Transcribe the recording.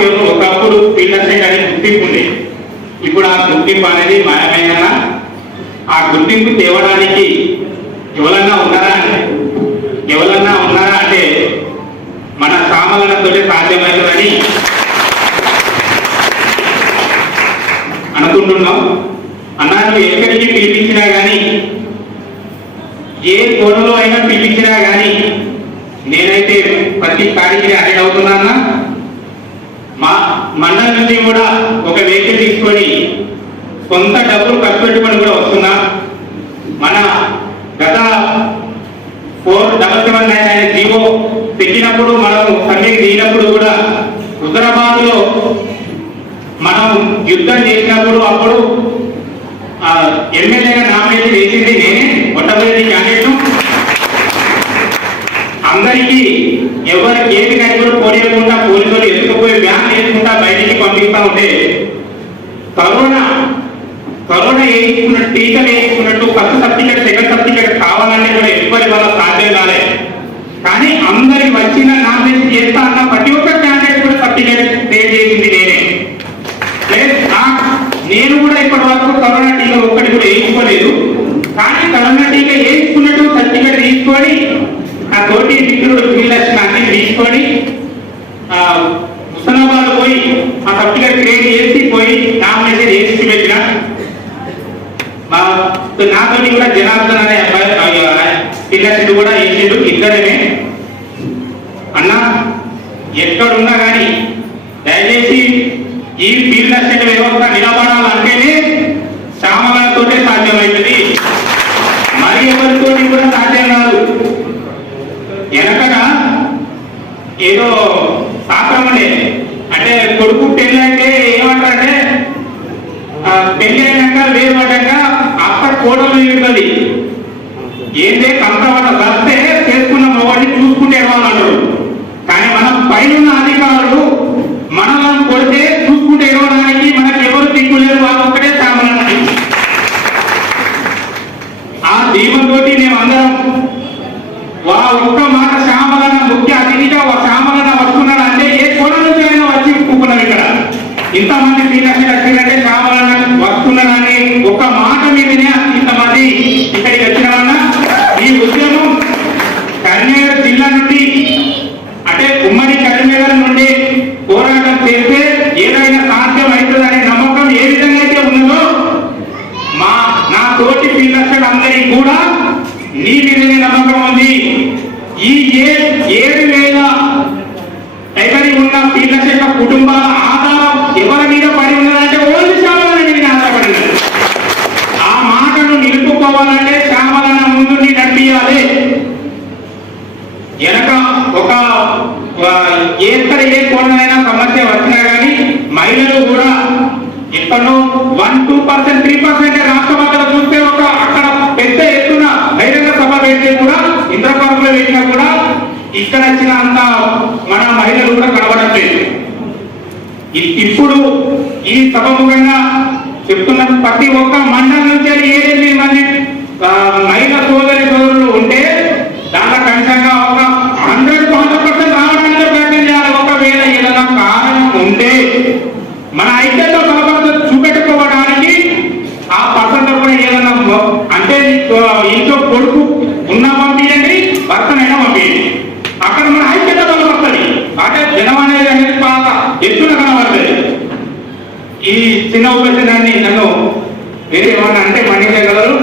పేరు ఒకప్పుడు పీటర్సెట్ అనే గుర్తింపు ఉండే ఇప్పుడు ఆ గుర్తింపు అనేది మాయమైన ఆ గుర్తింపు తేవడానికి ఎవరన్నా ఉన్నారా అంటే? ఎవరన్నా ఉన్నారా అంటే మన సామలనతో సాధ్యమవుతుందని అనుకుంటున్నాం. అన్నా ఎక్కడికి పిలిపించినా కానీ ఏ కోణంలో అయినా పిలిపించినా కానీ నేనైతే ప్రతి కాడికి అటెండ్ అవుతున్నానా? మండలం నుంచి కూడా ఒక వెహికల్ తీసుకొని కొంత డబ్బులు ఖర్చు పెట్టుకొని కూడా వస్తున్నా. మన గత ఫోర్ డబల్ సెవెన్ నైన్ అనే జీవో పెట్టినప్పుడు మనం సమ్మెకి దిగినప్పుడు కూడా హుజరాబాద్లో మనం యుద్ధం చేసినప్పుడు అప్పుడు ఎమ్మెల్యేగా నామినేషన్ వేసింది నేనే. మొట్టమొదటి క్యాండిడేట్ అందరికీ ఎవరికి ఏమి కానీ కూడా పోలీసులు ఎత్తుకుపోయి బ్యాన్ వేసుకుంటా బయటికి పంపిస్తా ఉంటే కరోనా కరోనా వేయించుకున్న టీకా వేయించుకున్నట్టు ఫస్ట్ సర్టిఫికేట్ సెకండ్ సర్టిఫికేట్ కావాలంటే కూడా ఎవరి వల్ల సాధ్యం కాలే. కానీ అందరికి వచ్చిన నామినేషన్ చేస్తా అన్న ప్రతి ఒక్క క్యాండిడేట్ కూడా సర్టిఫికేట్ పే చేసింది నేనే. నేను కూడా ఇప్పటి వరకు కరోనా టీకా ఒక్కటి కూడా వేయించుకోలేదు. కానీ కరోనా టీకా వేయించుకున్నట్టు సర్టిఫికేట్ తీసుకొని ఆ తోటి మిత్రుడు వీళ్ళ తీసుకొని ముసలాబాద్ పోయి ఆ సర్టిఫికేట్ క్రియేట్ చేసి పోయి నామినేషన్ వేసి పెట్టిన. మా నాతో కూడా జనార్దన్ అనే అబ్బాయి పిల్లలు కూడా వేసిండు ఇద్దరమే అన్న ఎక్కడున్నా కానీ దయచేసి ఈ ఫీల్డ్ అసిస్టెంట్ వ్యవస్థ నిలబడాలంటేనే శ్యామలతోటే సాధ్యమవుతుంది. మరి ఎవరితో కూడా సాధ్యం కాదు వెనకగా ఏదో శాస్త్రం ఉండే అంటే కొడుకు పెళ్ళి అంటే ఏమంటారంటే ఆ, పెళ్ళి అయినాక రకంగా అత్త కోడలు ఉంటుంది ఏందే కంపవట వస్తే చేసుకున్న మొగడిని చూసుకుంటే వాళ్ళు కానీ మనం పైన అధికారులు మనల్ని కొడితే చూసుకుంటే ఇవ్వడానికి మనకి ఎవరు దిక్కులేరు వాళ్ళు ఒక్కటే సామాన్య ఆ దీపంతోటి మేము వా ఒక్క మాట శ్యామలన ముఖ్య అతిథిగా వా శ్యామలన వస్తున్నాడు అంటే ఏ కోణ నుంచి అయినా వచ్చి కూకున్నాం ఇక్కడ. ఇంతమంది శ్రీలక్ష్మి వచ్చిందంటే శ్యామలన వస్తున్నాడని ఒక్క మాట మీదనే ఇంతమంది ఇక్కడికి వచ్చిన ఈ ఉద్యమం కరీంనగర్ జిల్లా నుండి అంటే ఉమ్మడి కరీంనగర్ నుండి పోరాటం చేస్తే ఏదైనా సాధ్యం అవుతుందనే నమ్మకం ఏ విధంగా అయితే ఉన్నదో మా నా తోటి కూడా నీ మీదనే నమ్మకం ఉంది. ఈ ఏడు వేల ఎకరి ఉన్న పిల్లల యొక్క కుటుంబాల ఆధారం ఎవరి మీద పడి ఉన్నదంటే ఓన్లీ శ్యామలన్న మీద ఆధారపడి ఆ మాటను నిలుపుకోవాలంటే శ్యామలన్న ముందు నడిపించాలి వెనక ఒక ఎక్కడ ఏ కోణమైనా సమస్య వచ్చినా కానీ మహిళలు కూడా ఎక్కడో one two percent three percent రాష్ట్రపతిలో చూస్తే ఒక అక్కడ పెద్ద ఎత్తున బహిరంగ సభ పెడితే కూడా ఇంద్రపార్కులో పెట్టినా కూడా ఇక్కడ వచ్చిన అంత మన మహిళలు కూడా కనబడట్లేదు ఇ- ఇప్పుడు ఈ సభముఖంగా చెప్తున్న ప్రతి ఒక్క మండలం నుంచి ఏదైతే మరి మహిళ సోదరి సోదరులు ఉంటే దాంట్లో కనీసంగా ఒక హండ్రెడ్ హండ్రెడ్ పర్సెంట్ రావడానికి ప్రయత్నం చేయాలి. ఒకవేళ ఏదైనా కారణం ఉంటే మన ఐక్యత బలపడత చూపెట్టుకోవడానికి ఆ పర్సెంట్ కూడా ఏదైనా అంటే ఇంట్లో కొడుకు ఉన్నా పంపించండి భర్తనైనా పంపించండి ఈ చిన్న ఉపశనాన్ని నన్ను మీరు ఏమన్నా అంటే మన్నించగలరు?